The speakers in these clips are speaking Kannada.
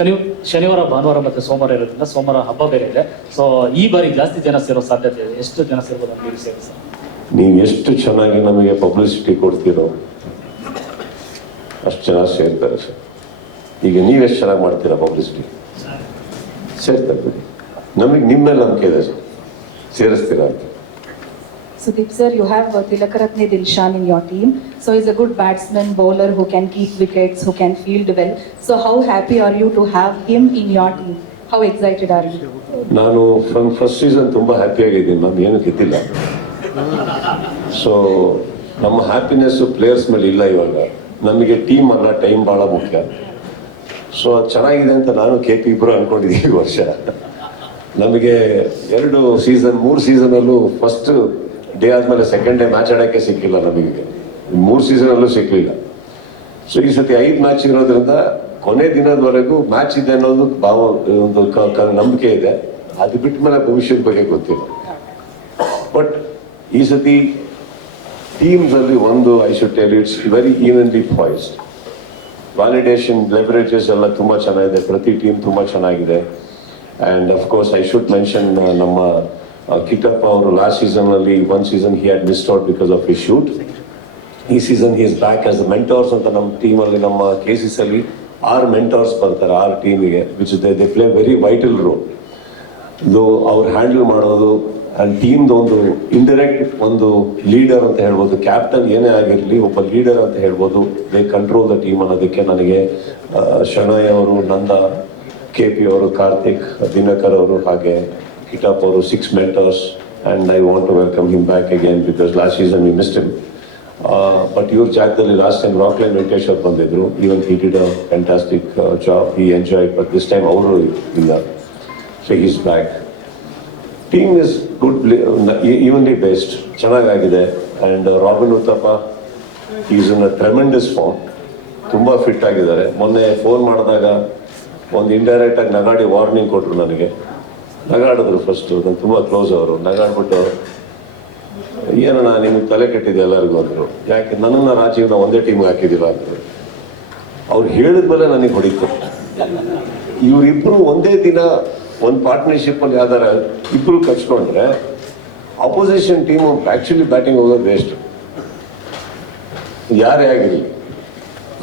ಶನಿ ಶನಿವಾರ ಭಾನುವಾರ ಮತ್ತೆ ಸೋಮವಾರ ಇರೋದ್ರಿಂದ ಸೋಮವಾರ ಹಬ್ಬ ಬೇರೆ ಇದೆ. ಸೊ ಈ ಬಾರಿ ಜಾಸ್ತಿ ಜನ ಸೇರೋ ಸಾಧ್ಯತೆ ಇದೆ. ಎಷ್ಟು ಜನ ಸೇರ್ಬೋದು ಅಂತ ಹೇಳಿ ಸರ್. ನೀವು ಎಷ್ಟು ಚೆನ್ನಾಗಿ ನಮಗೆ ಪಬ್ಲಿಸಿಟಿ ಕೊಡ್ತೀರೋ ಅಷ್ಟು ಜನ ಸೇರ್ತಾರೆ ಸರ್. ಈಗ ನೀವೆಷ್ಟು ಚೆನ್ನಾಗಿ ಮಾಡ್ತೀರಾ ಪಬ್ಲಿಸಿಟಿ ಸೇರ್ತಾರೆ ನಮಗೆ ನಿಮ್ಮ ಮೇಲೆ ನಂಬಿಕೆ ಇದೆ ಸರ್. ಸೇರಿಸ್ತೀರಾ ಅಂತ. Sudeep sir, you have uh, Tilakaratne Dilshan in your team. So he's a good batsman, bowler who can keep wickets, who can field well. So how happy are you to have him in your team? How excited are you? ನಾನು ಫ್ರಮ್ ಫಸ್ಟ್ ಸೀಸನ್ ತುಂಬ ಹ್ಯಾಪಿಯಾಗಿದ್ದೀನಿ ನಾನು ಏನು ಗೆದ್ದಿಲ್ಲ ಸೊ ನಮ್ಮ ಹ್ಯಾಪಿನೆಸ್ಸು ಪ್ಲೇಯರ್ಸ್ ಮೇಲೆ ಇಲ್ಲ ಇವಾಗ ನಮಗೆ ಟೀಮ್ ಅಲ್ಲ ಟೈಮ್ ಭಾಳ ಮುಖ್ಯ ಸೊ ಅದು ಚೆನ್ನಾಗಿದೆ ಅಂತ ನಾನು ಕೆ ಪಿ ಇಬ್ಬರು ಅಂದ್ಕೊಂಡಿದ್ದೀವಿ ಈ ವರ್ಷ ನಮಗೆ ಎರಡು ಸೀಸನ್ ಮೂರು ಸೀಸನಲ್ಲೂ ಫಸ್ಟ್ ಡೇ ಆದಮೇಲೆ ಸೆಕೆಂಡ್ ಡೇ ಮ್ಯಾಚ್ ಆಡೋಕ್ಕೆ ಸಿಕ್ಕಿಲ್ಲ ನಮಗೆ. ಮೂರು ಸೀಸನಲ್ಲೂ ಸಿಕ್ಕಲಿಲ್ಲ ಸೊ ಈ ಸತಿ ಐದು ಮ್ಯಾಚ್ ಇರೋದ್ರಿಂದ ಕೊನೆ ದಿನದವರೆಗೂ ಮ್ಯಾಚ್ ಇದೆ ಅನ್ನೋದು ಭಾವ, ಒಂದು ನಂಬಿಕೆ ಇದೆ. ಅದು ಬಿಟ್ಟ ಮೇಲೆ ಭವಿಷ್ಯದ ಬಗ್ಗೆ ಗೊತ್ತಿಲ್ಲ. ಬಟ್ ಈ ಸತಿ ಟೀಮ್ಸ್ ಅಲ್ಲಿ ಒಂದು I should tell it's very evenly poised validation leverages ಎಲ್ಲ ತುಂಬ ಚೆನ್ನಾಗಿದೆ. ಪ್ರತಿ ಟೀಮ್ ತುಂಬ ಚೆನ್ನಾಗಿದೆ. And of course I should mention ನಮ್ಮ ಕಿಟ್ಟಪ್ಪ ಅವರು last ಸೀಸನ್ನಲ್ಲಿ one season he had missed out because of his shoot ಈ season he is back as mentors ಅಂತ ನಮ್ಮ ಟೀಮಲ್ಲಿ ನಮ್ಮ ಕೇಸಸ್ ಅಲ್ಲಿ. ಆರು ಮೆಂಟೋರ್ಸ್ ಬರ್ತಾರೆ ಆರು ಟೀಮಿಗೆ which they they play very vital role ಇದು ಅವ್ರು ಹ್ಯಾಂಡಲ್ ಮಾಡೋದು ಟೀಮ್ದು ಒಂದು ಇಂಡೈರೆಕ್ಟ್ ಒಂದು ಲೀಡರ್ ಅಂತ ಹೇಳ್ಬೋದು. ಕ್ಯಾಪ್ಟನ್ ಏನೇ ಆಗಿರಲಿ ಒಬ್ಬ ಲೀಡರ್ ಅಂತ ಹೇಳ್ಬೋದು. ದೇ ಕಂಟ್ರೋಲ್ ದ ಟೀಮ್ ಅನ್ನೋದಕ್ಕೆ ನನಗೆ ಆ, ಶಣಯ್ ಅವರು ನಂದ ಕೆ ಪಿ ಅವರು ಕಾರ್ತಿಕ್ ದಿನಕರ್ ಅವರು ಹಾಗೆ ಕಿಟಾಪ್ ಅವರು six mentors and I want to welcome him back again because last season we missed but ಇವ್ರ ಜಾಗದಲ್ಲಿ ಲಾಸ್ಟ್ ಟೈಮ್ ರಾಕ್ಲೈನ್ ವೆಂಕಟೇಶ್ ಅವ್ರು ಬಂದಿದ್ರು even he did a fantastic job he enjoy but this time ಅವರು ಇಲ್ಲ so is back team is good evenly best ಚೆನ್ನಾಗಾಗಿದೆ. And Robin Uthappa is in a tremendous form ತುಂಬ ಫಿಟ್ ಆಗಿದ್ದಾರೆ. ಮೊನ್ನೆ ಫೋನ್ ಮಾಡಿದಾಗ ಒಂದು ಇಂಡೈರೆಕ್ಟಾಗಿ ನಗಾಡಿ ವಾರ್ನಿಂಗ್ ಕೊಟ್ಟರು ನನಗೆ. ನಗಾಡಿದ್ರು ಫಸ್ಟು ನಂಗೆ ತುಂಬ ಕ್ಲೋಸ್ ಅವರು. ನಗಾಡ್ಬಿಟ್ಟು, ಏನಣ್ಣ ನಿಮಗೆ ತಲೆ ಕೆಟ್ಟಿದೆ ಎಲ್ಲರಿಗೂ? ಅಂದರು. ಯಾಕೆ? ನನ್ನನ್ನು ರಾಜೀವ್ನ ಒಂದೇ ಟೀಮ್ಗೆ ಹಾಕಿದ್ದೀರ? ಅಂದರು. ಅವ್ರು ಹೇಳಿದ ಮೇಲೆ ನನಗೆ ಹೊಡಿತು. ಇವರಿಬ್ಬರು ಒಂದೇ ದಿನ ಒಂದು ಪಾರ್ಟ್ನರ್ಶಿಪ್ಪಲ್ಲಿ ಯಾವ್ದಾರ ಇಬ್ಬರು ಕಚ್ಕೊಂಡ್ರೆ ಅಪೋಸಿಷನ್ ಟೀಮ್ ಆ್ಯಕ್ಚುಲಿ ಬ್ಯಾಟಿಂಗ್ ಹೋಗೋದು ಬೇಸ್ಟ್ ಯಾರೇ ಆಗಿರಲಿ.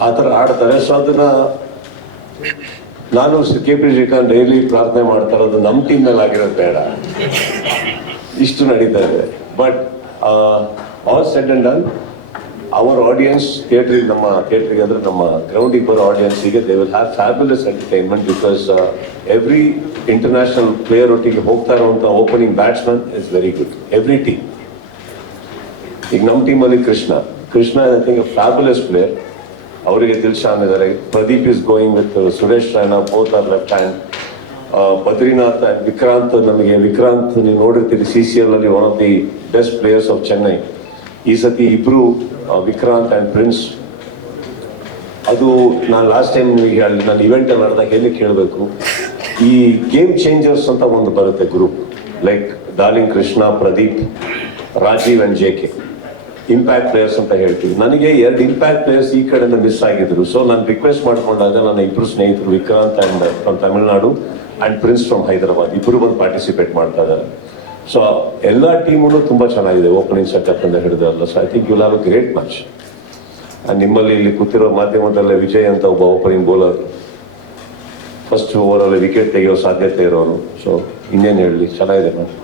ಆ ಥರ ಆಡ್ತಾರೆ. ಸೊ ಅದನ್ನ ನಾನು ಕೆ ಪಿ ಶ್ರೀಕಾಂತ್ ಡೈಲಿ ಪ್ರಾರ್ಥನೆ ಮಾಡ್ತಾ ಇರೋದು ನಮ್ಮ ಟೀಮ್ನಲ್ಲಿ ಆಗಿರೋದು ಬೇಡ. ಇಷ್ಟು ನಡೀತಾ ಇದೆ. But all set and done our audience ಥಿಯೇಟ್ರಿಗೆ ನಮ್ಮ ಥಿಯೇಟ್ರಿಗೆ ಅಂದರೆ ನಮ್ಮ ಗ್ರೌಂಡಿಗೆ ಬರೋ ಆಡಿಯನ್ಸಿಗೆ they will have fabulous entertainment because every international player ಒಟ್ಟಿಗೆ ಹೋಗ್ತಾ ಇರುವಂಥ opening batsman is very good every team ಈಗ ನಮ್ಮ ಟೀಮಲ್ಲಿ Krishna. Krishna I think fabulous player ಅವರಿಗೆ ದಿಲ್ಶಾನ್ ಇದ್ದಾರೆ Pradeep is going with Suresh Raina both are left hand Badrinath, Vikrant, ನಮಗೆ ವಿಕ್ರಾಂತ್ ನೀವು ನೋಡಿರ್ತೀರಿ ಸಿ ಸಿ ಎಲ್ ಅಲ್ಲಿ one of the best players of Chennai ಈ ಸತಿ ಇಬ್ರು ವಿಕ್ರಾಂತ್ ಆ್ಯಂಡ್ ಪ್ರಿನ್ಸ್ ಅದು ನಾನು ಲಾಸ್ಟ್ ಟೈಮ್ ಹೇಳಿ ನಾನು ಇವೆಂಟ್ ನಡೆದಾಗ ಎಲ್ಲಿ ಕೇಳಬೇಕು? ಈ ಗೇಮ್ ಚೇಂಜರ್ಸ್ ಅಂತ ಒಂದು ಬರುತ್ತೆ group like darling Krishna Pradeep Rajeev and J K impact players ಅಂತ ಹೇಳ್ತೀವಿ. ನನಗೆ ಎರಡು ಇಂಪ್ಯಾಕ್ಟ್ ಪ್ಲೇಯರ್ಸ್ ಈ ಕಡೆಯಿಂದ ಮಿಸ್ ಆಗಿದ್ರು. ಸೊ ನಾನು ರಿಕ್ವೆಸ್ಟ್ ಮಾಡ್ಕೊಂಡಾಗ ನನ್ನ ಇಬ್ಬರು ಸ್ನೇಹಿತರು Vikrant and from Tamil Nadu and Prince from Hyderabad ಇಬ್ಬರು ಬಂದು ಪಾರ್ಟಿಸಿಪೇಟ್ ಮಾಡ್ತಾ ಇದ್ದಾರೆ. ಸೊ ಎಲ್ಲ ಟೀಮು ತುಂಬ ಚೆನ್ನಾಗಿದೆ. ಓಪನಿಂಗ್ ಸೆಟಪ್ ಅಂತ ಹೇಳಿದ್ರಲ್ಲ so I think you have a great match ನಿಮ್ಮಲ್ಲಿ ಇಲ್ಲಿ ಕೂತಿರೋ ಮಾಧ್ಯಮದಲ್ಲೇ ವಿಜಯ್ ಅಂತ ಒಬ್ಬ ಓಪನಿಂಗ್ ಬೌಲರ್ ಫಸ್ಟ್ ಓವರಲ್ಲಿ ವಿಕೆಟ್ ತೆಗೆಯೋ ಸಾಧ್ಯತೆ ಇರೋನು. ಸೊ ಇನ್ನೇನು ಹೇಳಲಿ ಚೆನ್ನಾಗಿದೆ ಮ್ಯಾಚ್